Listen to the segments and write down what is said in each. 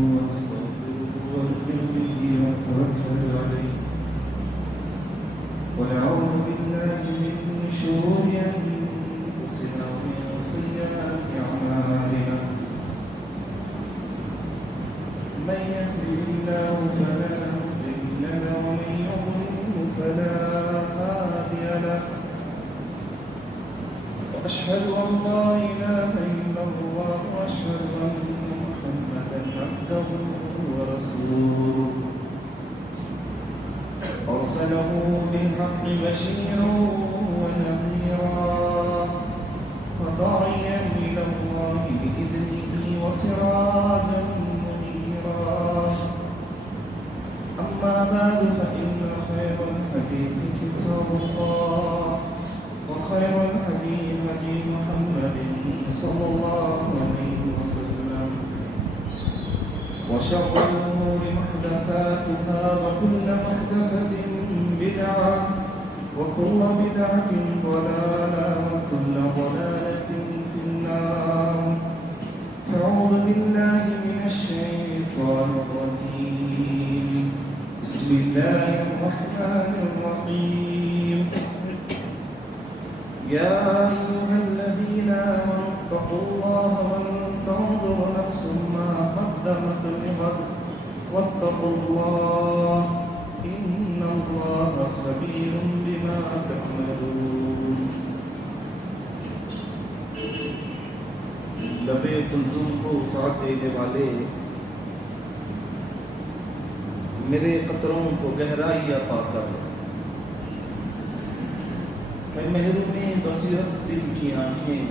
ونستغفره ونؤمن به ونتوكل عليه ونعوذ بالله من شرور أنفسنا ومن سيئات أعمالنا من يهده الله فلا مضل له ومن يضلل فلا هادي له وأشهد أن لا إله إلا الله وأشهد أن محمدا عبده ورسوله أرسله بالحق بشيرا ونذيرا وداعيا إلى الله بإذنه وسراجا منيرا أما بعد فإن خير الحديث كتاب الله وخير الهدي هدي محمد صلى الله عليه وسلم وشر الأمور محدثاتها وكل محدثة بدعة وكل بدعة ضلالة وكل ضلالة في النار فأعوذ بالله من الشيطان الرجيم بسم الله الرحمن الرحيم يا أيها الذين آمنوا اتقوا الله ولتنظر نفس ما قدمت لغد واتقوا الله إن الله خبير بما تعملون لبے کلثوم کو ساتھ دینے والے میرے قطروں کو گہرائی عطا کر اے محروم بصیرت دل کی آنکھیں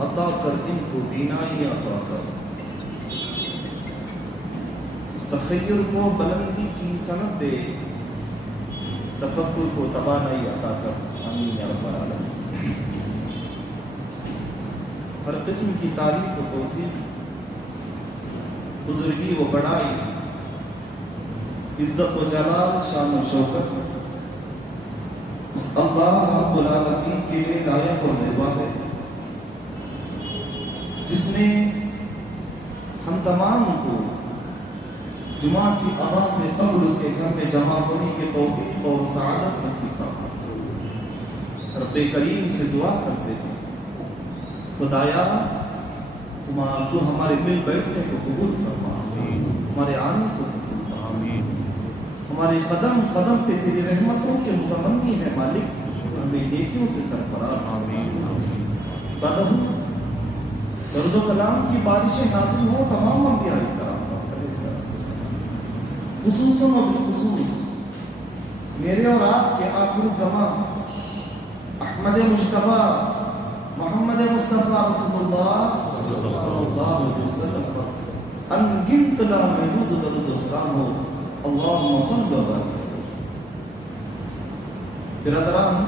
عطا کر ان کو بینائی عطا کر تخیل کو بلندی کی سند دے تفکر کو توانائی عطا کر آمین یا رب العالمین ہر قسم کی تعریف و توصیف بزرگی و بڑائی عزت و جلال شان و شوکت اس اللہ رب العالمین کے لیے لائق اور زیبا ہے جس نے ہم تمام کو جمعہ کی ادا سے قبل اس کے گھر میں جمع ہونے کے توفیق اور سعادت نصیب فرما رب کریم سے دعا کرتے ہیں خدایا تو ہمارے مل بیٹھنے کو قبول فرما ہمارے آنے کو قبول فرما ہمارے قدم قدم پہ تیری رحمتوں کے متمنی ہے مالک ہمیں نیکیوں سے سرفراز بدہ درود و سلام کی بارشیں نازل ہو تمام انبیاء کرام خصوصاً و بالخصوص میرے اور آپ کے آخر زمان احمد مجتبیٰ محمد مصطفیٰ رسول اللہ صلی اللہ علیہ وسلم پر انگنت لا محدود درود و سلام ہو اللہم صلی اللہ علیہ وسلم برادران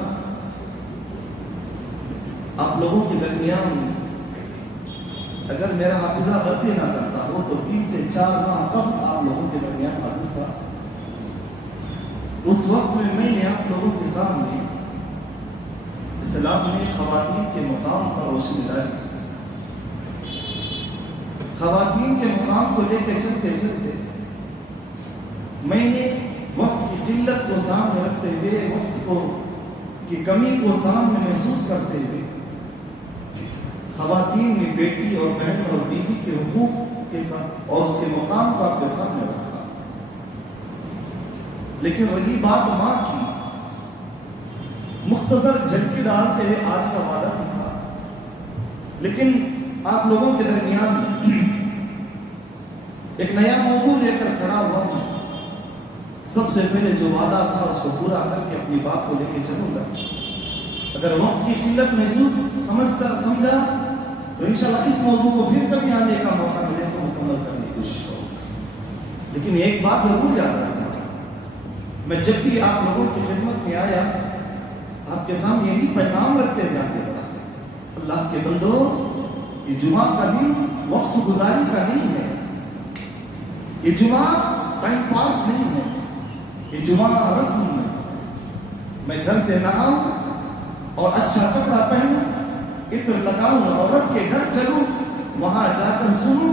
آپ لوگوں کے درمیان اگر میرا حافظہ غلطی نہ کرتا ہو تو 3 سے 4 ماہ قبل آپ لوگوں کے درمیان حاضر تھا اس وقت میں نے آپ لوگوں کے سامنے اسلام نے خواتین کے مقام پر روشنی ڈالی خواتین کے مقام کو لے کے چلتے چلتے میں نے وقت کی قلت کو سامنے رکھتے ہوئے وقت کی کمی کو سامنے محسوس کرتے ہوئے خواتین میں بیٹی اور بہن اور بیوی کے حقوق کے ساتھ اور اس کے مقام کو آپ کے سامنے رکھا لیکن وہی بات ماں کی مختصر جھلکی ڈالتے ہوئے آج کا وعدہ بھی تھا لیکن آپ لوگوں کے درمیان ایک نیا موضوع لے کر کھڑا ہوا ہوں سب سے پہلے جو وعدہ تھا اس کو پورا کر کے اپنی بات کو لے کے چلوں گا اگر وقت کی قلت محسوس سمجھا تو انشاءاللہ اس موضوع کو پھر کبھی آنے کا موقع ملے تو مکمل کرنے کی کوشش کروں لیکن ایک بات ضرور یاد رکھنا میں جب بھی آپ لوگوں کی خدمت میں آیا آپ کے سامنے یہی پیغام رکھتے ہوئے آگے بڑھا اللہ کے بندو یہ جمعہ کا دن وقت گزاری کا نہیں ہے یہ جمعہ ٹائم پاس نہیں ہے یہ جمعہ رسم ہے میں گھر سے نہاؤں اور اچھا کپڑا پہنوں عطر لگاؤں اور رب کے گھر چلوں وہاں جا کر سنوں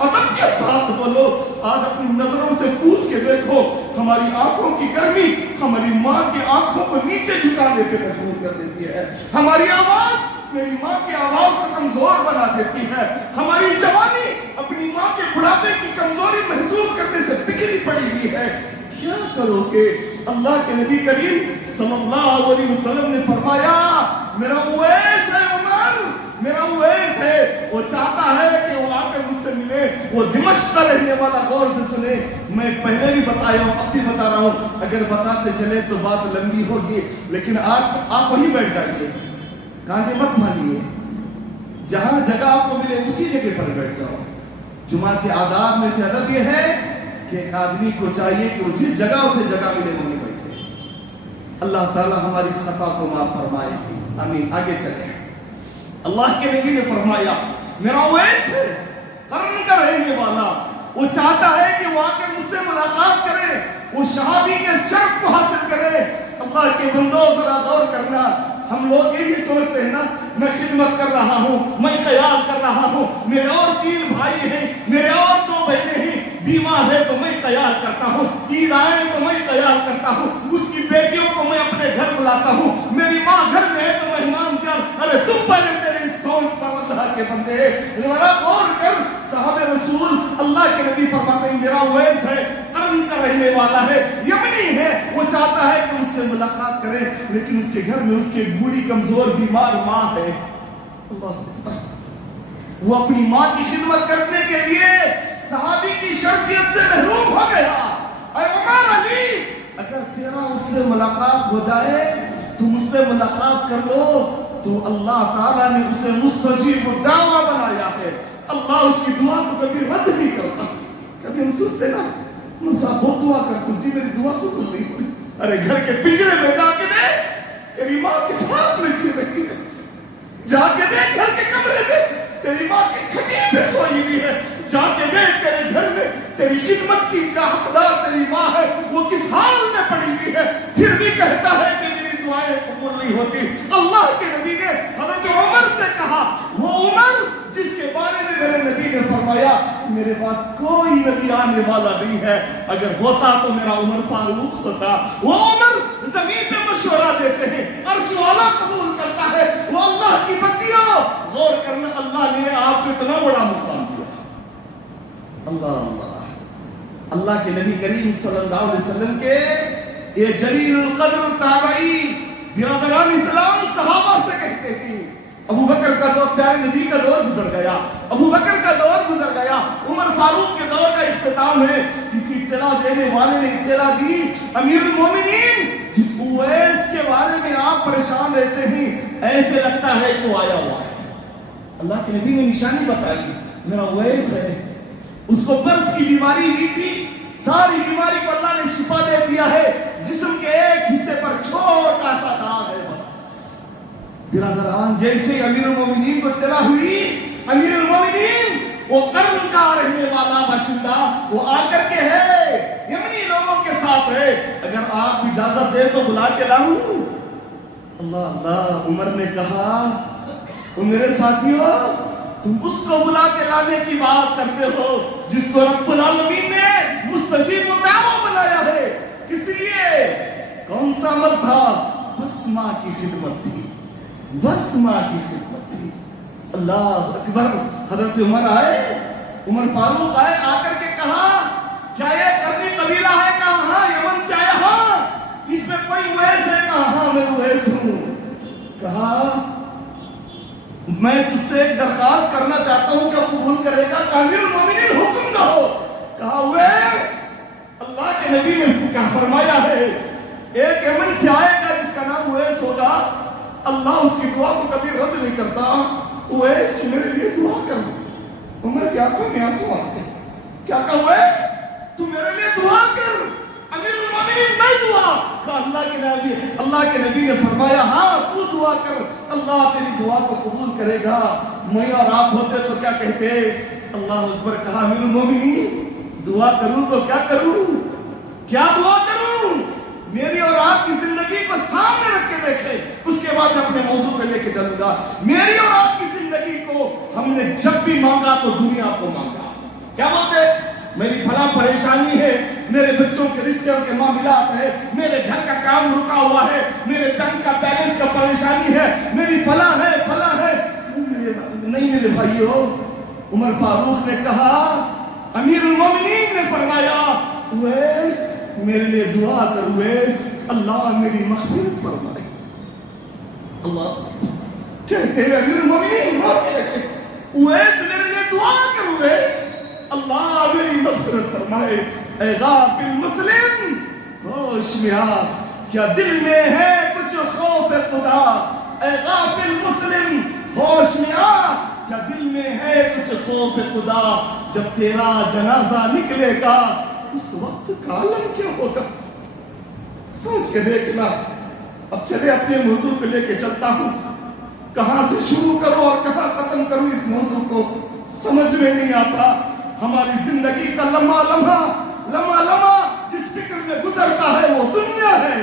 ادب کے ساتھ بولو. آج اپنی نظروں سے پوچھ کے دیکھو, ہماری آنکھوں کی گرمی ہماری ماں کی آنکھوں کو نیچے جھکانے پہ مجبور کر دیتی ہے. ہماری آواز میری ماں کی آواز کو کمزور بنا دیتی ہے. ہماری جوانی اپنی ماں کے بڑھاپے کی کمزوری محسوس کرنے سے بکھری پڑی ہوئی ہے. کیا کرو گے؟ اللہ کے نبی کریم صلی اللہ علیہ وسلم نے فرمایا, میرا اویس ہے عمر, میرا اویس ہے, وہ چاہتا ہے کہ وہ آ کر مجھ سے ملے. وہ دمشق کا رہنے والا, غور سے سنے, میں پہلے بھی بتایا ہوں, اب بھی بتا رہا ہوں, اگر بتاتے چلے تو بات لمبی ہوگی, لیکن آج آپ وہیں بیٹھ جائیے, کاندھے مت مانیے, جہاں جگہ آپ کو ملے اسی جگہ پر بیٹھ جاؤ. جمعہ کے آداب میں سے ادب یہ ہے کہ ایک آدمی کو چاہیے کہ وہ جس جگہ اسے جگہ ملے وہیں بیٹھے. اللہ تعالی ہماری اس خطا کو معاف فرمائے, آمین. آگے چلیں. اللہ کے نبی نے فرمایا, میرا اویس ہے, قرن کا رہنے والا, وہ چاہتا ہے کہ وہ آ کر مجھ سے ملاقات کرے, وہ شہادی کے شرف کو حاصل کرے. اللہ کے بندوں ذرا غور کرنا, ہم لوگ یہی سوچتے ہیں نا, میں خدمت کر رہا ہوں, میں خیال کر رہا ہوں, میرے اور 3 بھائی ہیں, میرے اور 2 بہنیں ہیں, بیمار ہے تو میں خیال کرتا ہوں, عید آئے تو میں خیال کرتا ہوں, اس کی بیٹیوں کو میں اپنے گھر بلاتا ہوں, میری ماں گھر میں ہے تو مہمان زیارت. ارے تم پہلے تیری سوچ پر اللہ کے بندے ذرا غور کر. صحاب رسول اللہ کے نبی فرماتے ہیں, میرا اویس ہے, قرن کا رہنے والا ہے, یمنی ہے, وہ چاہتا ہے کہ مجھ سے ملاقات کرے, لیکن اس کے گھر میں اس کی بوڑھی کمزور بیمار ماں ہے. اللہ اکبر. وہ اپنی ماں کی خدمت کرنے کے لیے صحابی کی شرفیت سے محروم ہو گیا. اے عمر علی, اگر تیرا اس سے ملاقات ہو جائے تو مجھ سے ملاقات کر لو, تو اللہ تعالیٰ نے اسے مستجیب الدعوہ بنایا ہے. اللہ اس کی دعا کو کبھی رد نہیں کرتا. کبھی ہم سوچتے نا, صاحب بہت دعا کرتا ہوں, جی میری دعا قبول نہیں ہوئی. ارے گھر کے پنجرے میں جا کے دیکھ, تیری ماں کس حالت میں جی رہی ہے. جا کے دیکھ گھر کے کمرے میں, تیری ماں کس کھٹی پہ سوئی ہوئی ہے. جا کے دیکھ تیرے گھر میں تیری خدمت کی کا حقدار تیری ماں ہے, وہ کس حال میں پڑی ہوئی ہے, پھر بھی کہتا ہے کہ میری دعائیں قبول نہیں ہوتی. اللہ کے نبی نے حضرت عمر سے کہا, وہ عمر جس کے بارے میں میرے نبی نے فرمایا, میرے بعد کوئی نبی آنے والا نہیں ہے, اگر ہوتا تو میرا عمر فاروق ہوتا. وہ عمر زمین پہ مشورہ دیتے ہیں, عرش والا قبول کرتا ہے. وہ اللہ کی بندیوں, غور کرنا, اللہ نے آپ کو اتنا بڑا مقام دیا. اللہ اللہ, اللہ کے نبی کریم صلی اللہ علیہ وسلم کے یہ جلیل القدر تابعین برادران اسلام صحابہ سے کہتے ہیں, ابو بکر کا دور, پیارے نبی کا دور گزر گیا, ابو بکر کا دور گزر گیا, عمر فاروق کے دور کا اختتام ہے. کسی اطلاع دینے والے نے اطلاع دی, امیر المومنین جس اویس کے بارے میں آپ پریشان رہتے ہیں, ایسے لگتا ہے کہ وہ آیا ہوا ہے. اللہ کے نبی نے نشانی بتائی, میرا اویس ہے, اس کو برس کی بیماری ہوئی تھی, ساری بیماری کو اللہ نے شفا دے دیا ہے, جسم کے ایک حصے پر چھوٹا سا داغ ہے بس. برادران, جیسے امیر المومنین کو اطلاع ہوئی, امیر المومنین وہ قرن کا رہنے والا باشندہ, وہ آ کر کے ہے, یمنی لوگوں کے ساتھ ہے, اگر آپ اجازت دے تو بلا کے لاؤں. اللہ اللہ. عمر نے کہا, وہ میرے ساتھیوں, تم اس کو بلا کے لانے کی بات کرتے ہو جس کو رب العالمین نے مستجیب الدعوہ بنایا ہے. کس لیے؟ کون سا عمل تھا؟ بس ماں کی خدمت تھی, بس ماں کی خدمت تھی. اللہ اکبر. حضرت عمر آئے, عمر فاروق آئے, آ کر کے کہا, کیا یہ کرنی قبیلہ ہے؟ کہا ہاں, یمن سے آیا. ہاں, اس میں کوئی اویس ہے؟ کہا ہاں میں اویس ہوں. کہا میں تجھ سے ایک درخواست کرنا چاہتا ہوں, کیا قبول کرے گا؟ کہ امیر المومنین حکم نہ ہو. کہا اویس, اللہ کے نبی نے کیا فرمایا ہے, ایک یمن سے آئے گا جس کا نام اویس ہوگا, اللہ اس کی دعا کو کبھی رد نہیں کرتا. اویس تو میرے لیے دعا کر. عمر کی آنکھوں میں آنسو آتے. کیا کہا اویس, تو میرے لیے دعا کر. امیر المومنین میں دعا. کہا اللہ کے نبی نے فرمایا, ہاں تو دعا کر, اللہ تیری دعا کو قبول کرے گا. میں اور آپ ہوتے تو کیا کہتے؟ اللہ اکبر. کہا امیر المومنین, دعا کروں تو کیا کروں, کیا دعا کروں؟ میری اور آپ کی زندگی کو سامنے رکھ کے دیکھیں, اس کے بعد میں اپنے موضوع پہ لے کے چلوں گا. میری اور آپ کی زندگی کو ہم نے جب بھی مانگا تو دنیا کو مانگا, کیا بولتے؟ میری فلاں پریشانی ہے، میرے بچوں کے رشتے کے معاملات ہے، میرے گھر کا کام رکا ہوا ہے، میرے بینک کا بیلنس کا پریشانی ہے، میری فلاں ہے فلاں ہے۔ نہیں میرے بھائیو، عمر فاروق نے کہا، امیر المومنین نے فرمایا، اویس میرے لیے دعا کر، اویس اللہ میری مغفرت فرمائے۔ اللہ کہتے ہیں امیر المومنین روتے لگے، اویس میرے لیے دعا کر، اویس اللہ میری مغفرت فرمائے۔ اے غافل مسلم، ہوش میں آ، کیا دل میں ہے کچھ خوف خدا؟ اے غافل مسلم، ہوش میں آ، کیا دل میں ہے کچھ خوف خدا؟ جب تیرا جنازہ نکلے گا اس وقت کا عالم کیا ہوگا؟ سوچ کے دیکھنا۔ اب چلے اپنے موضوع کو لے کے چلتا ہوں، کہاں سے شروع کروں اور کہاں ختم کروں اس موضوع کو سمجھ میں نہیں آتا۔ ہماری زندگی کا لمحہ لمحہ جس فکر میں گزرتا ہے وہ دنیا ہے،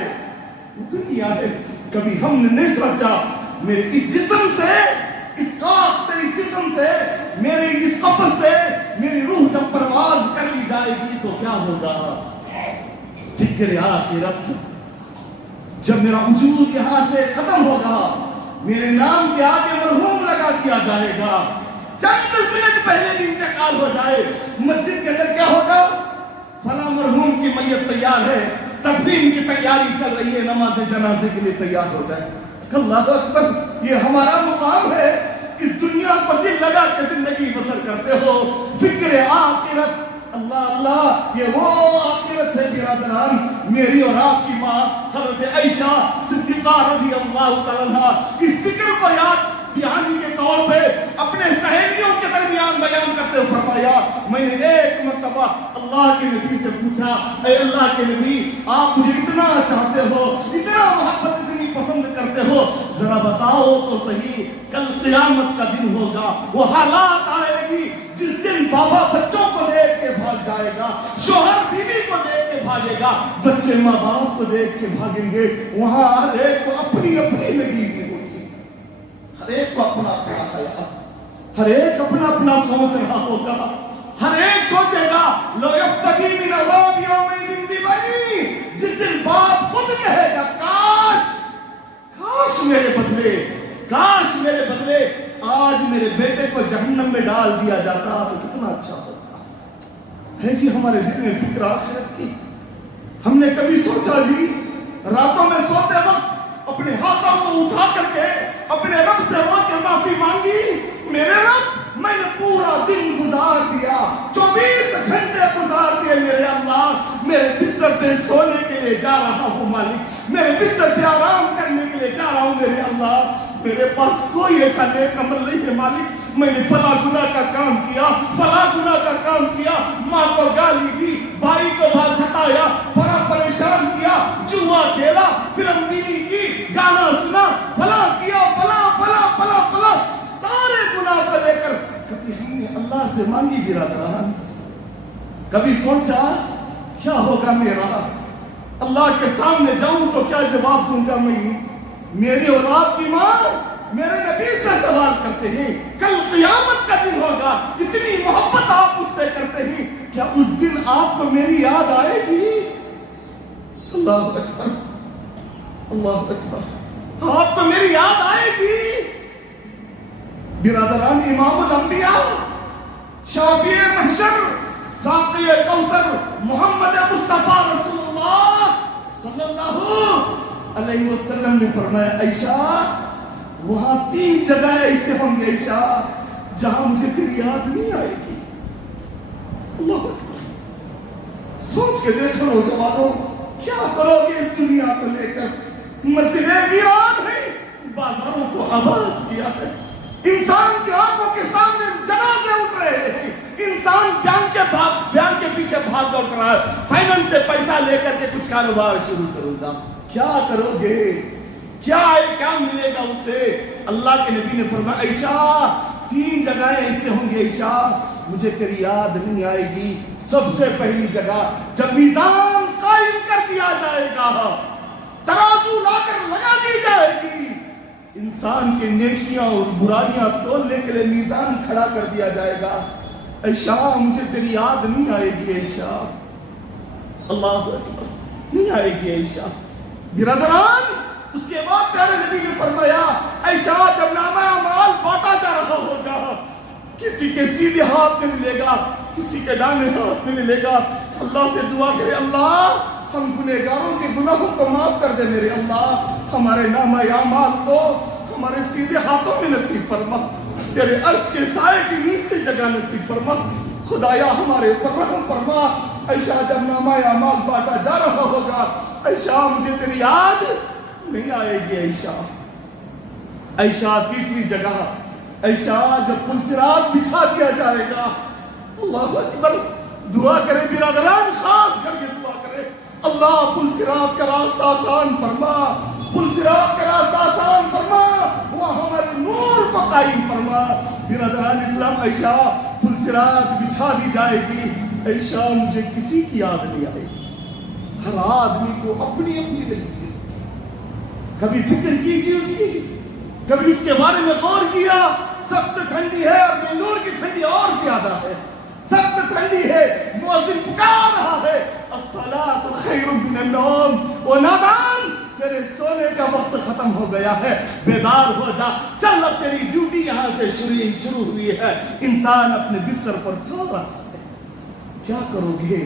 وہ دنیا ہے۔ کبھی ہم نے نہیں سوچا میرے اس جسم سے، اس کاخ سے، اس جسم سے، میرے اس قفس سے میری روح جب پرواز کر لی جائے گی تو کیا ہوگا؟ فکر آخرت۔ جب میرا وجود یہاں سے ختم ہوگا، میرے نام کے آگے مرحوم لگا دیا جائے گا، چند منٹ پہلے بھی انتقال ہو جائے، مسجد کے اندر کیا ہوگا؟ فلاں مرحوم کی میت تیار ہے، تدفین کی تیاری چل رہی ہے، نماز جنازے کے لیے تیار ہو جائے۔ اللہ اکبر، یہ ہمارا مقام ہے۔ اس دنیا کو دل لگا کے زندگی بسر کرتے ہو، فکر آخرت۔ اللہ اللہ، یہ وہ آخرت ہے برادران۔ میری اور آپ کی ماں حضرت عائشہ صدیقہ رضی اللہ تعالیٰ عنہا اس فکر کو یاد دہانی کے طور پہ اپنے سہیلیوں کے درمیان بیان کرتے ہوئے فرمایا، میں نے ایک مرتبہ اللہ کے نبی سے پوچھا، اے اللہ کے نبی، آپ مجھے اتنا چاہتے ہو، اتنا محبت اتنی پسند کرتے ہو، ذرا بتاؤ تو صحیح، کل قیامت کا دن ہوگا، وہ حالات آئے گی جس دن بابا بچوں کو دیکھ کے بھاگ جائے گا، شوہر بیوی کو دیکھ کے بھاگے گا، بچے ماں باپ کو دیکھ کے بھاگیں گے، وہاں ہر ایک کو اپنی اپنی لگی ہوئی ہوگی، ہر ایک کو اپنا اپنا خیال، ہر ایک اپنا اپنا سوچ رہا ہوگا، ہر ایک سوچے گا لو یفتدی من عذاب یومئذ ببنی، جس دن باپ خود کہے گا کاش میرے بدلے، کاش میرے بدلے آج میرے بیٹے کو جہنم میں ڈال دیا جاتا تو کتنا اچھا ہوتا ہے۔ جی ہمارے دل میں فکر آخرت کی، ہم نے کبھی سوچا جی راتوں میں سوتے وقت اپنے ہاتھوں کو اٹھا کر کے اپنے رب سے رو کے معافی مانگی، میرے رب میں نے پورا دن گزار دیا، 24 گھنٹے گزار دیے میرے اللہ، میرے بستر پہ سونے کے لیے جا رہا ہوں مالک، میرے بستر پہ آرام کرنے کے لیے جا رہا ہوں میرے اللہ، میرے پاس کوئی ایسا نیک عمل نہیں ہے مالک، میں نے فلاں گناہ کا کام کیا، فلاں گناہ کا کام کیا، ماں کو گالی دی، بھائی کو بھال ستایا، بڑا پریشان کیا، جوا کھیلا، فلم بینی کی، گانا سنا، فلاں کیا، فلاں فلاں فلاں فلاں، سارے گناہ کو لے کر کبھی ہم نے اللہ سے مانگی برادران؟ کبھی سوچا کیا ہوگا میرا؟ اللہ کے سامنے جاؤں تو کیا جواب دوں گا میں؟ میری اور آپ کی ماں میرے نبی سے سوال کرتے ہیں، کل قیامت کا دن ہوگا، اتنی محبت آپ اس سے کرتے ہیں، کیا اس دن آپ کو میری یاد آئے گی؟ اللہ اکبر، اللہ اکبر، آپ کو میری یاد آئے گی؟ برادران، امام الانبیاء، شافع محشر، ساقی کوثر، محمد مصطفیٰ رسول اللہ صلی اللہ علیہ وسلم نے فرمایا، عائشہ وہاں 3 جگہ ایسے ہوں گے عائشہ جہاں مجھے تیری یاد نہیں آئے گی۔ اللہ اکبر، سوچ کے دیکھو نوجوانوں، کیا کرو گے اس دنیا کو لے کر؟ مسجدیں ویران ہیں، بازاروں کو آباد کیا ہے، انسان کی آنکھوں کے سامنے جنازے اٹھ رہے ہیں، انسان بیان کے پیچھے بھاگ دوڑ کر رہا ہے، فائننس سے پیسہ لے کر کے کچھ کاروبار شروع کروں گا، کیا کرو گے؟ کیا ملے گا اس سے؟ اللہ کے نبی نے فرمایا، عائشہ 3 جگہیں ایسے ہوں گے عائشہ مجھے تیری یاد نہیں آئے گی۔ سب سے پہلی جگہ جب میزان قائم کر دیا جائے گا، ترازو لا کر لگا دی جائے گی، انسان کے نیکیاں اور برائیاں تولنے کے لیے میزان کھڑا کر دیا جائے گا، عائشہ مجھے تیری یاد نہیں آئے گی عائشہ، اللہ اکبر، نہیں آئے گی عائشہ۔ برادران، اس کے بعد پیارے نبی نے فرمایا عائشہ جب نامہ اعمال بانٹا جا رہا ہوگا، کسی کے سیدھے ہاتھ میں ملے گا، کسی کے دائیں ہاتھ میں ملے گا، اللہ سے دعا کرے اللہ ہم گنہگاروں کے گناہوں کو معاف کر دے میرے اللہ، ہمارے نامہ اعمال کو ہمارے سیدھے ہاتھوں میں نصیب فرما، تیرے عرش کے سائے کی نیچے جگہ نصیب فرما، خدایا ہمارے اوپر رحم فرما۔ عائشہ جب نامہ اعمال بانٹا جا رہا ہوگا، عائشہ مجھے تیری یاد نہیں آئے گی عائشہ۔ عائشہ تیسری جگہ، عائشہ جب پل صراط بچھا دیا جائے گا، اللہ اکبر، دعا کرے برادران، خاص کر کے دعا کرے اللہ پل صراط کا راستہ آسان فرما، پل صراط کا راستہ آسان فرما، وہ ہمارے نور کو قائم فرما۔ برادران اسلام، عائشہ پل صراط بچھا دی جائے گی، عائشہ مجھے کسی کی یاد نہیں آئے گی، ہر آدمی کو اپنی اپنی لگی ہے۔ کبھی فکر کیجیے اس کی، کبھی اس کے بارے میں غور کیا، سخت ٹھنڈی ہے اور بنگلور کی ٹھنڈی اور زیادہ ہے، سخت ٹھنڈی ہے، مؤذن پکار رہا ہے الصلاۃ خیر من النوم، وہ نادان تیرے سونے کا وقت ختم ہو گیا ہے، بیدار ہو جا، چل اب تیری ڈیوٹی یہاں سے شروع ہوئی ہے۔ انسان اپنے بستر پر سو رہا ہے، کیا کرو گے؟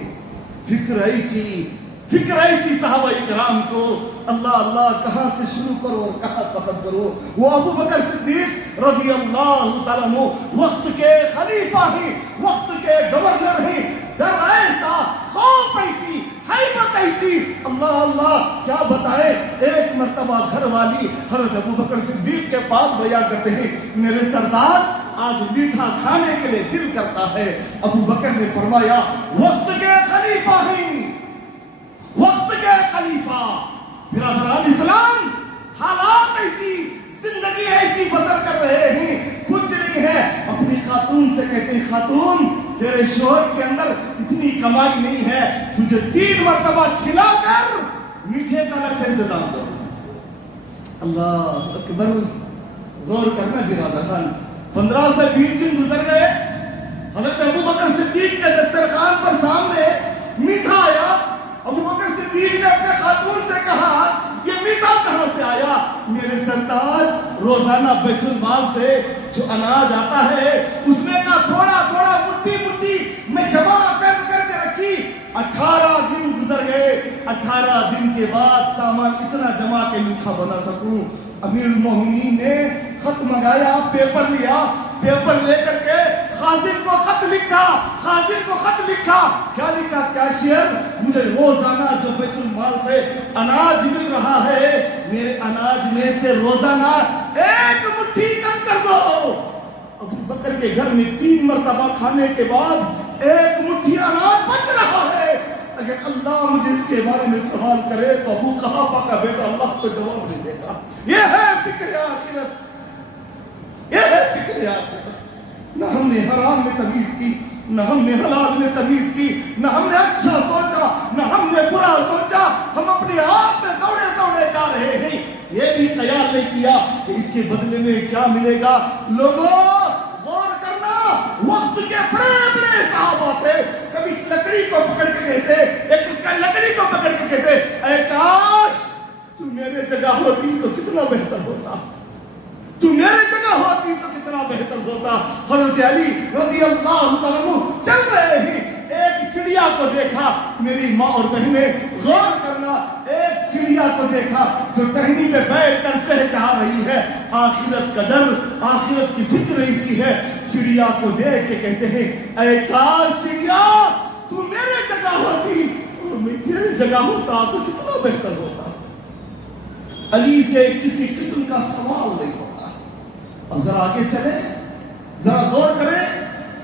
فکر ایسی صحابہ اکرام کو، اللہ اللہ کہاں سے شروع کرو اور کہاں ختم کرو۔ وہ ابو بکر صدیق رضی اللہ تعالیٰ عنہ وقت کے خلیفہ ہی، وقت کے گورنر ہی، ڈر ایسا، خوف ایسی، حیبت ایسی، اللہ اللہ کیا بتائے۔ ایک مرتبہ گھر والی حضرت ابو بکر صدیق کے پاس بیان کرتے ہیں میرے سردار آج میٹھا کھانے کے لیے دل کرتا ہے۔ ابو بکر نے فرمایا وقت کے خلیفہ ہی، وقت کے خلیفہ، برادران اسلام، حالات ایسی، زندگی ایسی بسر کر رہے ہیں، کچھ نہیں ہے۔ اپنی خاتون سے کہتے ہیں خاتون تیرے شوہر کے اندر اتنی کمائی نہیں ہے، تجھے 3 مرتبہ کھلا کر میٹھے کا الگ سے انتظام کرو۔ اللہ اکبر، غور کرنا برادران، 15 سے 20 دن گزر گئے، حضرت ابو بکر صدیق کے دسترخوان پر سامنے میٹھا آیا۔ ابو بکر صدیق نے اپنے خاتون سے کہا یہ میٹھا کہاں سے آیا؟ میرے سردار روزانہ بیت المال سے جو اناج آتا ہے اس میں کا تھوڑا تھوڑا مٹھی میں جمع کر کے رکھی، 18 دن گزر گئے، 18 دن کے بعد سامان اتنا جمع کے میٹھا بنا سکوں۔ امیر المومنین نے خط منگایا، پیپر لیا، پیپر لے کر کے خازن کو خط لکھا، خازن کو خط لکھا، کیا لکھا؟ کیشیئر مجھے روزانہ جو بیت المال سے اناج مل رہا ہے، میرے اناج میں سے روزانہ 1 مٹھی کم کر دو۔ ابو بکر کے گھر میں 3 مرتبہ کھانے کے بعد 1 مٹھی اناج بچ رہا ہے۔ اگر اللہ مجھے اس کے بارے میں سوال کرے تو ابو قحافہ کا بیٹا اللہ کو جواب دے دے گا۔ یہ ہے فکر آخرت، یہ ہے فکر آخرت۔ نہ ہم نے حرام میں تمیز کی، نہ ہم نے حلال میں تمیز کی، نہ ہم نے اچھا سوچا، نہ ہم نے برا سوچا، ہم اپنے آپ میں دوڑے دوڑے جا رہے ہیں، یہ بھی خیال نہیں کیا کہ اس کے بدلے میں کیا ملے گا۔ لوگوں غور کرنا، وقت کے بڑے بڑے صحابہ تھے، کبھی لکڑی کو پکڑ کے کہتے، ایک لکڑی کو پکڑ کے کہتے اے کاش تو میرے جگہ ہوتی تو کتنا بہتر ہوتا، تو میرے جگہ ہوتی تو کتنا بہتر ہوتا۔ حضرت علی رضی اللہ عنہ چل رہے ہیں، ایک چڑیا کو دیکھا، میری ماں اور بہنیں غور کرنا، ایک چڑیا کو دیکھا جو ٹہنی پہ بیٹھ کر چہچہا رہی ہے، آخرت کا ڈر، آخرت کی فکر ایسی ہے۔ چڑیا کو دیکھ کے کہتے ہیں اے کاش چڑیا تو میرے جگہ ہوتی اور میں تیرے جگہ ہوتا تو کتنا بہتر ہوتا۔ علی سے کسی قسم کا سوال نہیں ہوتا۔ اب ذرا آگے چلے، ذرا غور کریں،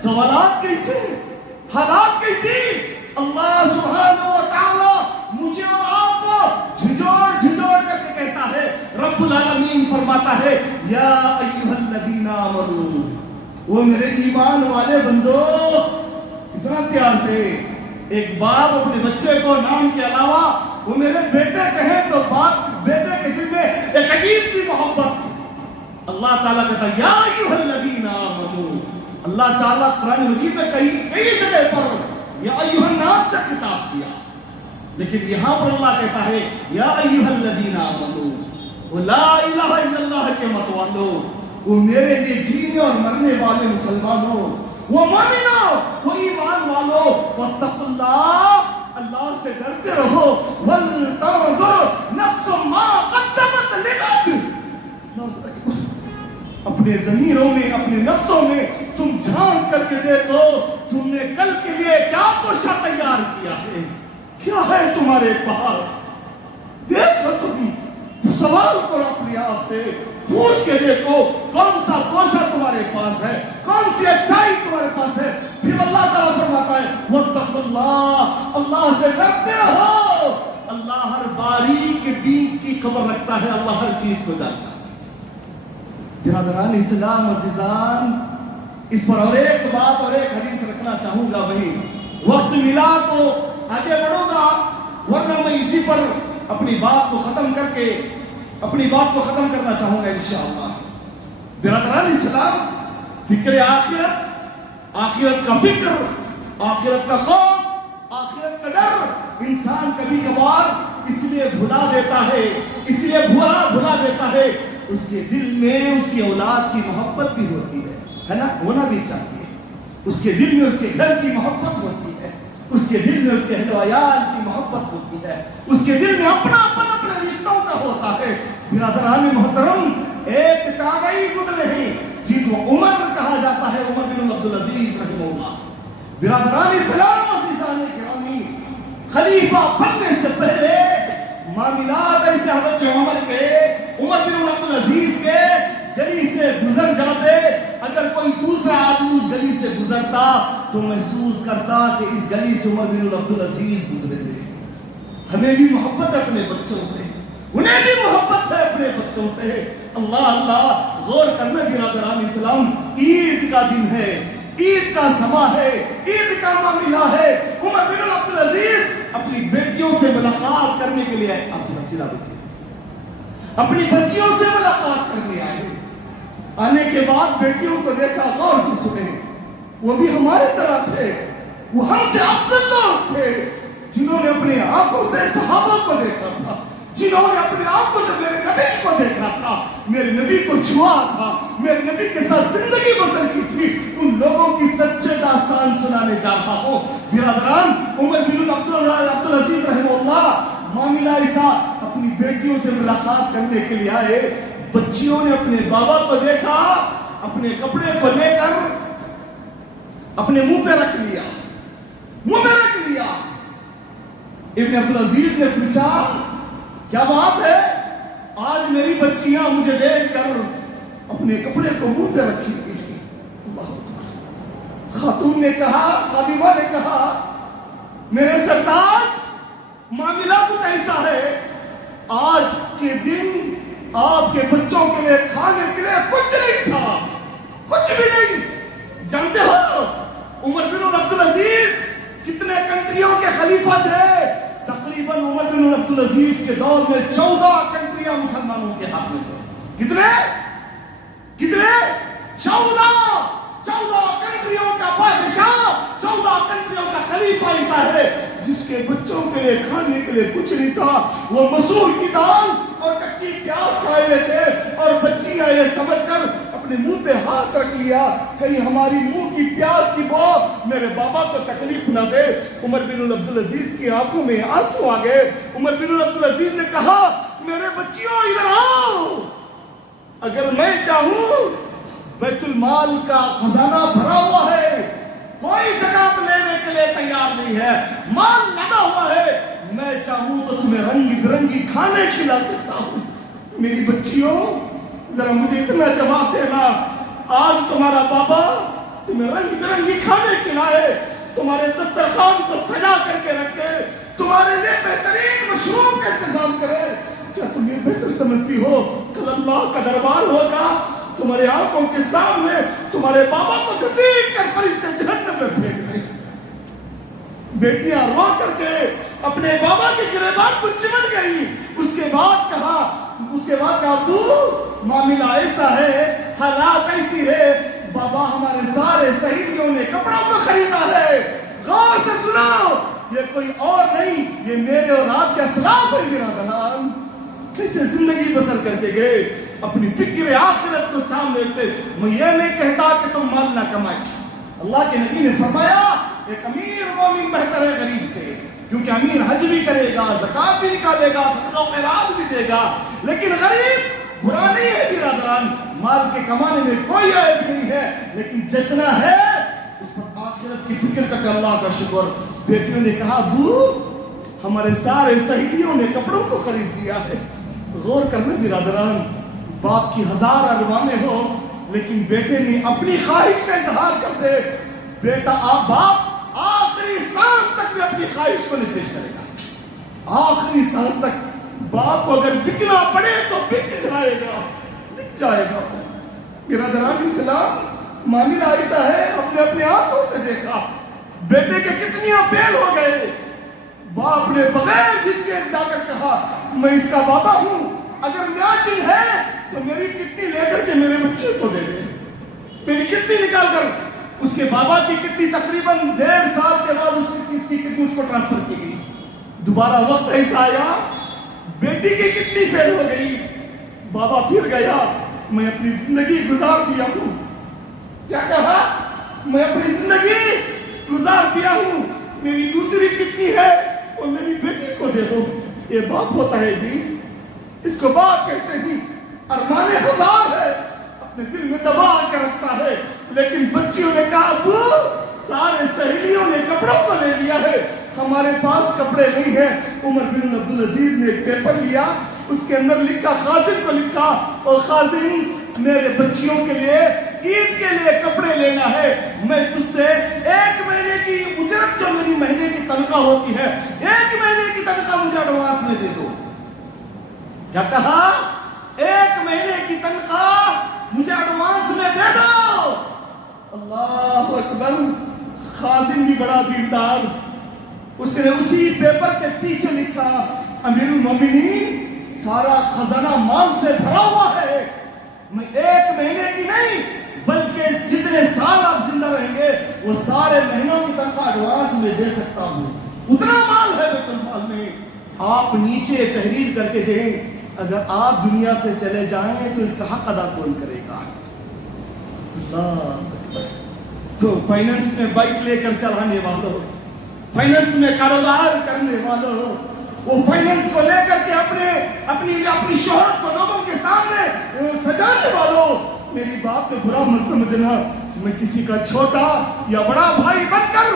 سوالات کیسے، حالات کیسی۔ اللہ سبحانہ و تعالی مجھے اور آپ کو جھنجھوڑ کر کے کہتا ہے، رب العالمین فرماتا ہے یا ایھا الذین آمنوا، وہ میرے ایمان والے بندو، اتنا پیار سے ایک باپ اپنے بچے کو نام کے علاوہ وہ میرے بیٹے کہیں تو باپ بیٹے کے دل میں ایک عجیب سی محبت۔ اللہ تعالیٰ کہتا ہے یا ایھا الذین آمنوا، اللہ تعالیٰ قرآن مجید میں کئی جگہ پر یا ایھا الناس سے خطاب کیا، لیکن یہاں پر اللہ کہتا ہے یا ایھا الذین آمنو، وہ لا الہ الا اللہ کے متوالو، وہ میرے لیے جینے اور مرنے والے مسلمانوں، وہ مومنوں، وہ ایمان والو، واتقوا اللہ، اللہ سے ڈرتے رہو، وَلْتَنْظُرْ نَفْسٌ مَا قَدَّمَتْ لِغَدٍ، اپنے ضمیروں میں، اپنے نفسوں میں تم جھانک کر کے دیکھو تم نے کل کے لیے کیا توشہ تیار کیا ہے، کیا ہے تمہارے پاس، دیکھو تم سوال کرو اپنے آپ سے، پوچھ کے دیکھو کون سا توشہ تمہارے پاس ہے، کون سی اچھائی تمہارے پاس ہے۔ پھر اللہ تعالیٰ فرماتا ہے وَاتَّقُوا اللَّهَ، اللہ سے ڈرتے رہو، اللہ ہر باریک بیک کی خبر رکھتا ہے، اللہ ہر چیز کو جانتا ہے۔ برادران اسلام عزیزان، اس پر اور ایک بات اور ایک حدیث رکھنا چاہوں گا، وہی وقت ملا تو آگے بڑھوں گا، ورنہ میں اسی پر اپنی بات کو ختم کرنا چاہوں گا انشاءاللہ۔ برادران اسلام، فکر آخرت کا فکر، آخرت کا خوف، آخرت کا ڈر انسان کبھی کبھار اس لیے بھلا دیتا ہے، اس کے دل میں اس کی اولاد کی محبت بھی ہوتی ہے نا، ہونا بھی چاہیے، اس کے دل میں اس کے گھر کی محبت ہوتی ہے، اس کے دل میں اس کے اہل و عیال کی محبت ہوتی ہے، اس کے دل میں اپنے رشتوں کا ہوتا ہے۔ برادران محترم، ایک تابعی گزرے ہیں جن کو عمر کہا جاتا ہے، عمر بن عبدالعزیز رحمہ اللہ۔ برادران اسلام عزیزان گرامی، خلیفہ بننے سے پہلے معاملات ایسے حضرت عمر بن عبدالعزیز کے گلی سے گزر جاتے، اگر کوئی دوسرا آدمی اس گلی سے گزرتا تو محسوس کرتا کہ اس گلی سے عمر بن عبدالعزیز گزرے ہوئے۔ ہمیں بھی محبت ہے اپنے بچوں سے، انہیں بھی محبت ہے اپنے بچوں سے۔ اللہ غور کرنا برادران اسلام، عید کا دن ہے، عید کا سما ہے، عید کا معاملہ ہے، عمر بن عبدالعزیز اپنی بیٹیوں سے ملاقات کرنے کے لیے اپنی بچیوں سے ملاقات کرنے آئے۔ آنے کے بعد بیٹیوں کو دیکھا، غور سے سنے، وہ بھی ہمارے طرح تھے، وہ ہم سے افضل لوگ تھے، جنہوں نے اپنے آنکھوں سے صحابہ کو دیکھا تھا، جنہوں نے اپنے آنکھوں سے میرے نبی کو دیکھا تھا، میرے نبی کو چھوا تھا، میرے نبی کے ساتھ زندگی بسر کی تھی، ان لوگوں کی سچے داستان سنانے جا رہا ہوں۔ برادران، عمر بن عبدالعزیز رحمہ اللہ معاملہ ایسا، اپنی بیٹیوں سے ملاقات کرنے کے لیے آئے، بچیوں نے اپنے بابا کو دیکھا، اپنے کپڑے کو لے کر اپنے منہ پہ رکھ لیا۔ ابن عبدالعزیز نے پوچھا کیا بات ہے، آج میری بچیاں مجھے دیکھ کر اپنے کپڑے کو منہ پہ رکھی ہوئی ہیں۔ خاتون نے کہا، خادمہ نے کہا، میرے سرتاج، معاملہ کچھ ایسا ہے، آج کے دن آپ کے بچوں کے لیے کھانے کے لیے کچھ نہیں تھا، کچھ بھی نہیں۔ جانتے ہو عمر بن عبدالعزیز کتنے کنٹریوں کے خلیفہ تھے؟ تقریباً عمر بن عبدالعزیز کے دور میں 14 کنٹریاں مسلمانوں کے ہاتھ میں تھے۔ کتنے 14 کنٹریوں کا بادشاہ، 14 کنٹریوں کا خلیفہ ایسا ہے جس کے بچوں کے لیے کھانے کے لیے کچھ نہیں تھا۔ وہ مسور کی دال اور کچی پیاز کھائے ہوئے تھے، اور بچیاں یہ سمجھ کر اپنے منہ پہ ہاتھ رکھ لیا کہیں ہماری منہ کی پیاز کی بو میرے بابا کو تکلیف نہ دے۔ عمر بن عبدالعزیز کی آنکھوں میں آنسو آ گئے۔ عمر بن عبدالعزیز نے کہا، میرے بچیوں ادھر آؤ، اگر میں چاہوں بیت المال کا خزانہ بھرا ہوا ہے، کوئی زکات لینے کے لیے تیار نہیں ہے، مال لگا ہوا ہے، میں چاہوں تو تمہیں رنگ برنگی کھانے کھلا سکتا ہوں۔ میری بچیوں ذرا مجھے اتنا جواب دینا، آج تمہارا بابا تمہیں رنگ برنگی کھانے کھلائے، تمہارے دسترخوان کو سجا کر کے رکھے، تمہارے لیے بہترین مشروب کا انتظام کرے، کیا تم یہ بہتر سمجھتی ہو کل اللہ کا دربار ہوگا، تمہارے آنکھوں کے سامنے تمہارے بابا کو گھسیٹ کر فرشتے جہنم میں پھینک دیں؟ بیٹیاں رو کر کے اپنے بابا کے گریبان کو چمٹ گئی۔ اس کے بعد کہا ابو معاملہ ایسا ہے، حالات ایسی ہے، بابا ہمارے سارے سہیلیوں نے کپڑوں کو خریدا ہے. غور سے سنو, یہ کوئی اور نہیں, یہ میرے اور آپ کے اسلاف ہے برادران. کیسے زندگی بسر کر کے گئے, اپنی فکر آخرت کو سامنے رکھتے. میں یہ نہیں کہتا کہ تم مال نہ کمائے. اللہ کے نبی نے فرمایا ایک امیر مومن بہتر ہے غریب سے, کیونکہ امیر حج بھی کرے گا, زکات بھی نکالے گا, صدقہ و خیرات بھی دے گا. لیکن غریب برا نہیں ہے برادران, مال کے کمانے میں کوئی عیب نہیں ہے, لیکن جتنا ہے اس پر آخرت کی فکر کر اللہ کا شکر. بیٹیوں نے کہا ابو ہمارے سارے سہیلیوں نے کپڑوں کو خرید لیا ہے. غور کرنے برادران, باپ کی ہزار ارمانیں ہو لیکن بیٹے نے اپنی خواہش کا اظہار کر دے. بیٹا باپ آخری سانس تک میں اپنی خواہش کو نہیں پیش کرے گا. آخری سانس تک باپ کو اگر بکنا پڑے تو بک جائے گا, بک جائے گا. برادران اسلام, مامی عائشہ ہے, اپنے آنکھوں سے دیکھا بیٹے کے کتنیاں فیل ہو گئے. باپ نے بغیر جھجکے جا کر کہا میں اس کا بابا ہوں, اگر ناچن ہے تو میری کڈنی لے کر کے میرے بچے کو دے دے. میری کڈنی نکال کر, اس کے بابا کی کڈنی تقریباً 1.5 سال کے بعد اس کی کڈنی اس کو ٹرانسفر کی گئی. دوبارہ وقت ایسا آیا بیٹی کی کڈنی فیل ہو گئی. بابا پھر گیا, میں اپنی زندگی گزار دیا ہوں. کیا کہا؟ میں اپنی زندگی گزار دیا ہوں, میری دوسری کڈنی ہے وہ میری بیٹی کو دے دو. یہ باپ ہوتا ہے جی, اس کو باپ کہتے ہیں. ارمان ہزار ہے, اپنے دل میں دبا کر رکھتا ہے, لیکن بچیوں نے کہا ابو سارے سہیلیوں نے کپڑوں کو لے لیا ہے, ہمارے پاس کپڑے نہیں ہیں. عمر بن عبدالعزیز نے ایک پیپر لیا, اس کے اندر لکھا, خازن کو لکھا, اور خازن میرے بچیوں کے لیے عید کے لیے کپڑے لینا ہے, میں تجھ سے 1 مہینے کی اجرت جو میری مہینے کی تنخواہ ہوتی ہے 1 مہینے کی تنخواہ مجھے ایڈوانس میں دے دو. کیا کہا؟ 1 مہینے کی تنخواہ مجھے ایڈوانس میں دے دو. اللہ اکبر. خازن بھی بڑا دیندار, اس نے اسی پیپر کے پیچھے لکھا امیر المومنین سارا خزانہ مال سے بھرا ہوا ہے, میں 1 مہینے کی نہیں بلکہ جتنے سال آپ زندہ رہیں گے وہ سارے مہینوں کی تنخواہ ایڈوانس میں دے سکتا ہوں. اتنا مال ہے بیت المال میں. آپ نیچے تحریر کر کے دیں, اگر آپ دنیا سے چلے جائیں تو اس کا حق ادا کون کرے گا؟ تو فائنانس میں بائک لے کر چلانے والوں, فائنانس میں کاروبار کرنے والوں, وہ فائنانس کو لے کر کے اپنی شہرت کو لوگوں کے سامنے سجانے والوں, میری بات میں برا مت سمجھنا, میں کسی کا چھوٹا یا بڑا بھائی بن کر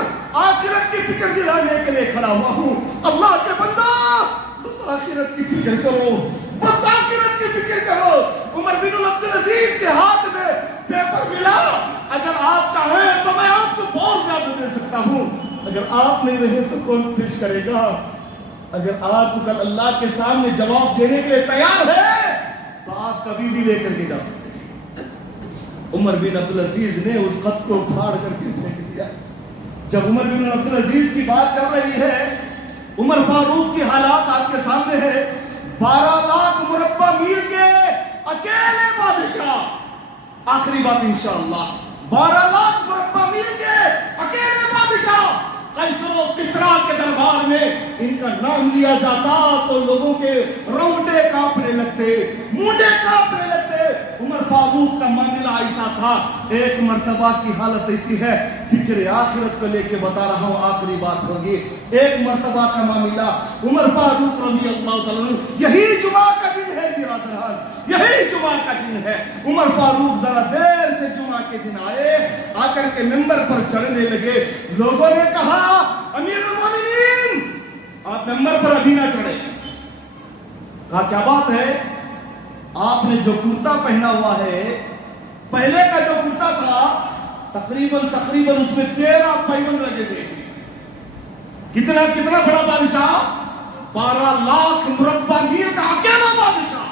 آخرت کی فکر دلانے کے لیے کھڑا ہوا ہوں. اللہ کے بندہ بس آخرت کی فکر کرو, بس آخرت کی فکر کرو. عمر بن عبدالعزیز کے ہاتھ میں پیپر ملا, اگر آپ چاہیں تو میں آپ کو بہت زیادہ دے سکتا ہوں, اگر آپ نہیں رہے تو کون پیش کرے گا؟ اگر آپ کل اللہ کے سامنے جواب دینے کے لیے تیار ہے تو آپ کبھی بھی لے کر کے جا سکتے ہیں. عمر بن عبدالعزیز نے اس خط کو پھاڑ کر کے پھینک دیا. جب عمر بن عبدالعزیز کی بات چل رہی ہے, عمر فاروق کی حالات آپ کے سامنے ہے. 12 لاکھ مربع میل کے اکیلے بادشاہ, آخری بات انشاءاللہ, 12 لاکھ مربع میل کے اکیلے بادشاہ. قیصر و کسریٰ کے دربار میں ان کا نام لیا جاتا تو لوگوں کے رونگٹے کانپنے لگتے, مونڈے کانپنے لگتے. عمر فاروق کا معاملہ ایسا تھا. ایک مرتبہ کی حالت ایسی ہے, فکر آخرت کو لے کے بتا رہا ہوں, آخری بات ہوگی. ایک مرتبہ کا معاملہ, عمر فاروق رضی اللہ تعالیٰ عنہ, یہی جمعہ کا دن ہے برادران, یہی جمعہ کا دن ہے. عمر فاروق ذرا دیر سے جمعہ کے دن آئے, آ کر کے ممبر پر چڑھنے لگے. لوگوں نے کہا امیر المومنین آپ ممبر پر ابھی نہ چڑھے. کہا کیا بات ہے؟ آپ نے جو کرتا پہنا ہوا ہے, پہلے کا جو کرتا تھا تقریباً اس میں 13 پیبند لگے گئے. کتنا بڑا بادشاہ, 12 لاکھ مربع میل کا اکیلا بادشاہ.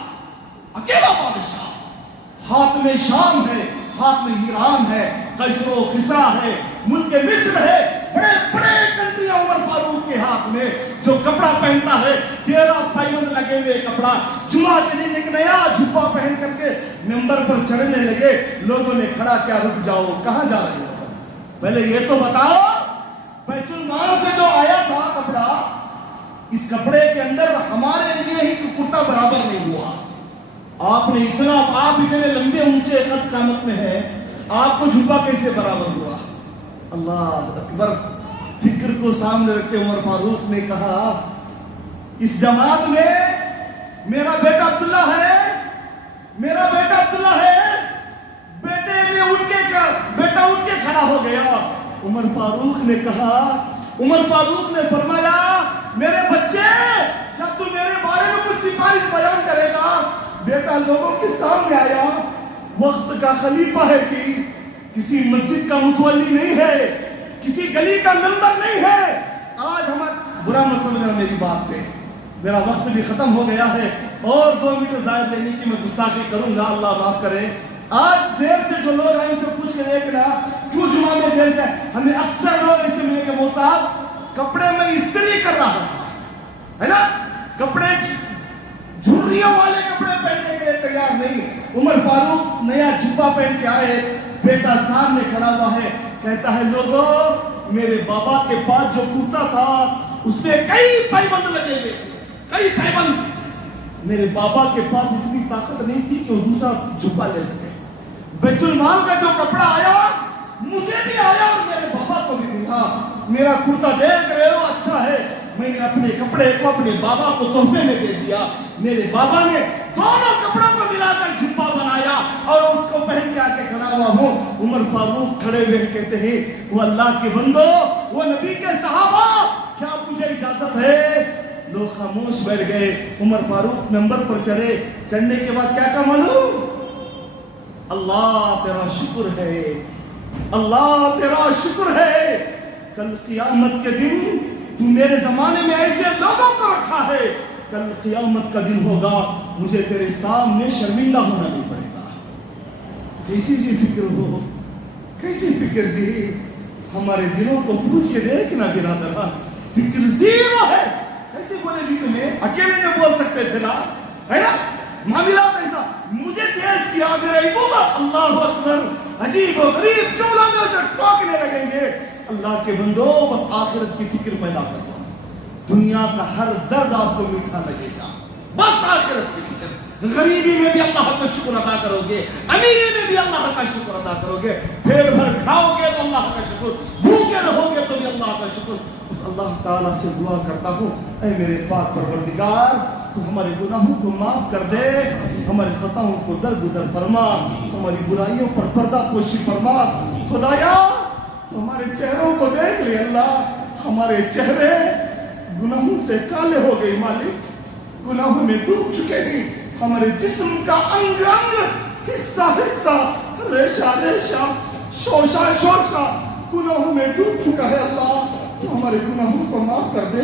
ہاتھ میں شام ہے, ہاتھ میں ایران ہے, قیصر و کسریٰ ہے, ملک مصر ہے, بڑے بڑے کنٹریاں عمر فاروق کے ہاتھ میں. جو کپڑا پہنتا ہے 13 پیبند لگے ہوئے کپڑا, جمعہ کے دن ایک نیا جھبا پہن کر کے ممبر پر چڑھنے لگے. لوگوں نے کھڑا کیا, رک جاؤ, کہاں جا رہے ہو, پہلے یہ تو بتاؤ بیت المال سے جو آیا تھا کپڑا, اس کپڑے کے اندر ہمارے لیے ہی کرتا برابر نہیں ہوا. آپ نے اتنا, آپ اتنے لمبے اونچے قد قامت میں ہے, آپ کو جھبا کیسے برابر ہوا؟ اللہ اکبر. فکر کو سامنے رکھتے عمر فاروق نے کہا, اس جماعت میں میرا بیٹا عبداللہ ہے, میرا بیٹا عبداللہ ہے. بیٹا اٹھ کے کھڑا ہو گیا. عمر فاروق نے کہا, عمر فاروق نے فرمایا, میرے بچے جب تو میرے بارے میں کچھ سفارش بیان کرے گا. بیٹا لوگوں کے سامنے آیا, وقت کا خلیفہ ہے جی, کسی مسجد کا متولی نہیں ہے, کسی گلی کا ممبر نہیں ہے. آج ہمارا برا مت سمجھنا میری بات پہ, میرا وقت بھی ختم ہو گیا ہے اور 2 منٹ زائد لینے کی میں گستاخی کروں گا, اللہ معاف کرے. آج دیر سے جو لوگ آئے ان سے پوچھ کے دیکھنا کیوں جمعہ میں دیر سے. ہمیں اکثر لوگ ایسے ملے کہ مول صاحب کپڑے میں استری کر رہا تھا, ہے نا, کپڑے جھریوں والے کپڑے پہننے کے لیے تیار نہیں. عمر فاروق نیا جھبا پہن کے آئے, بیٹا سامنے کھڑا ہوا ہے, کہتا ہے لوگوں میرے بابا کے پاس جو کرتا تھا اس میں کئی پیبند لگے ہوئے تھے, کئی پیبند. میرے بابا کے پاس اتنی طاقت نہیں تھی کہ وہ دوسرا جھبا لے سکے. بیت المال کا جو کپڑا آیا مجھے بھی آیا اور میرے بابا کو بھی ملا. میرا کرتا دیکھ رہے ہو اچھا ہے, میں نے اپنے کپڑے کو اپنے بابا کو تحفے میں دے دیا. میرے بابا نے دونوں کپڑوں کو ملا کر جھبا بنایا اور اس کو پہن کے آ کے کھڑا ہوا ہوں. عمر فاروق کھڑے ہوئے کہتے ہیں, وہ اللہ کے بندو, وہ نبی کے صحابہ, کیا مجھے اجازت ہے؟ لوگ خاموش بیٹھ گئے. عمر فاروق ممبر پر چڑھے, چڑھنے کے بعد کیا کہا معلوم؟ اللہ تیرا شکر ہے, اللہ تیرا شکر ہے, کل قیامت کے دن تو میرے زمانے میں ایسے لوگوں کو رکھا ہے, کل قیامت کا دن ہوگا مجھے تیرے سامنے شرمندہ ہونا نہیں پڑے گا. کیسی جی فکر ہو, کیسی فکر جی, ہمارے دلوں کو پوچھ کے دیکھنا برادر, فکر زیرو ہے. ایسے بولے جی تمہیں اکیلے میں بول سکتے تھے نا, ہے نا, معاملات ایسا مجھے تیز کیا میرا ایگو کا, اللہ اکبر, عجیب و غریب جملوں میں اسے ٹوکنے لگیں گے. اللہ کے بندو بس آخرت کی فکر پیدا کر دو, دنیا کا ہر درد آپ کو میٹھا لگے گا, بس آخرت کی فکر. غریبی میں بھی اللہ کا شکر ادا کرو گے, امیری میں بھی اللہ کا شکر ادا کرو گے, پیٹ بھر کھاؤ گے تو اللہ کا شکر, بھوکے رہو گے تو بھی اللہ کا شکر. بس اللہ تعالیٰ سے دعا کرتا ہوں, اے میرے پاک پروردگار, تو ہمارے گناہوں کو معاف کر دے, ہمارے خطاؤں کو درگزر فرما, ہماری برائیوں پر پردہ پوشی فرما. خدایا تو ہمارے چہروں کو دیکھ لے اللہ, ہمارے چہرے گناہوں سے کالے ہو گئے مالک, گناہوں میں ڈوب چکے ہیں. ہمارے جسم کا انگ انگ, حصہ حصہ, ریشہ ریشہ, شوشہ شوشہ گناہوں میں ڈوب چکا ہے. اللہ تو ہمارے گناہوں کو معاف کر دے,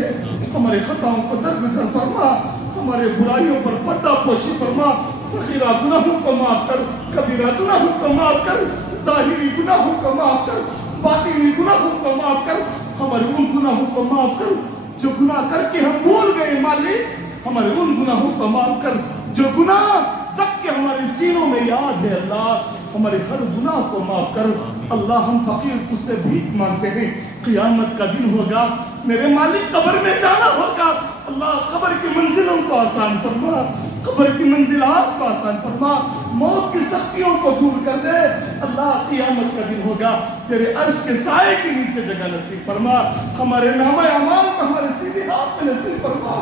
ہمارے خطاؤں کو درگزر فرما, ہمارے برائیوں پر پردہ پوشی فرما. صغیرہ گناہوں کو معاف کر, کبیرہ گناہوں کو معاف کر, ظاہری گناہوں کو معاف کر, باطنی گناہوں کو معاف کر. ہمارے ان گناہوں کو معاف کر جو گناہ کر کے ہم بھول گئے مالک, ہمارے ان گناہوں کو معاف کر جو گناہ تک کے ہمارے سینوں میں یاد ہے. اللہ ہمارے ہر گناہ کو معاف کر. اللہ ہم فقیر تجھ سے بھیک مانگتے ہیں, قیامت کا دن ہوگا, میرے مالک قبر میں جانا ہوگا. اللہ قبر کی منزلوں کو آسان فرما, قبر کی منزلات کو آسان فرما, موت کی سختیوں کو دور کر دے. اللہ قیامت کا دن ہوگا, تیرے عرش کے سائے کے نیچے جگہ نصیب فرما. ہمارے نامہ اعمال کو ہمارے سیدھے ہاتھ میں نصیب فرما,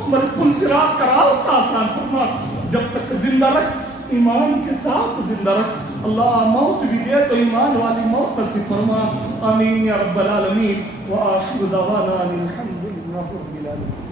ہمارے پل صراط کا راستہ آسان فرما. جب تک زندہ رکھ, ایمان کے ساتھ زندہ رکھ. اللہ موت بھی دے تو ایمان والی موت نصیب فرما. آمین یا رب العالمین. وآخر دعوانا الحمد للہ رب العالمین.